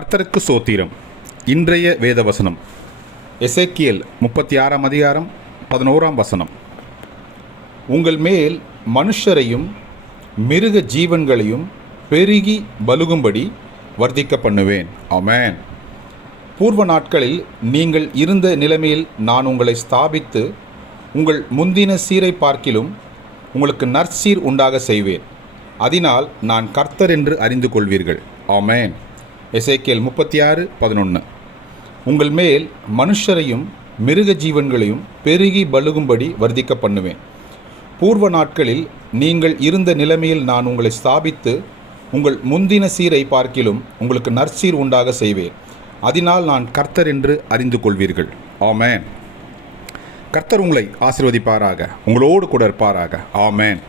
கர்த்தருக்கு சோத்திரம். இன்றைய வேதவசனம் எசேக்கியேல் 36 அதிகாரம் 11 வசனம். உங்கள் மேல் மனுஷரையும் மிருக ஜீவன்களையும் பெருகி பலுகும்படி வர்த்திக்க பண்ணுவேன். ஆமென். பூர்வ நாட்களில் நீங்கள் இருந்த நிலைமையில் நான் உங்களை ஸ்தாபித்து உங்கள் முந்தின சீரை பார்க்கிலும் உங்களுக்கு நற்சீர் உண்டாக செய்வேன். அதனால் நான் கர்த்தர் என்று அறிந்து கொள்வீர்கள். ஆமென். எசேக்கியேல் 36:11. உங்கள் மேல் மனுஷரையும் மிருக ஜீவன்களையும் பெருகி பலுகும்படி வர்த்திக்க பண்ணுவேன். பூர்வ நாட்களில் நீங்கள் இருந்த நிலைமையில் நான் உங்களை ஸ்தாபித்து உங்கள் முந்தின சீரை பார்க்கிலும் உங்களுக்கு நற்சீர் உண்டாக செய்வேன். அதனால் நான் கர்த்தர் என்று அறிந்து கொள்வீர்கள். ஆமென். கர்த்தர் உங்களை ஆசீர்வதிப்பாராக, உங்களோடு கூட இருப்பாராக. ஆமென்.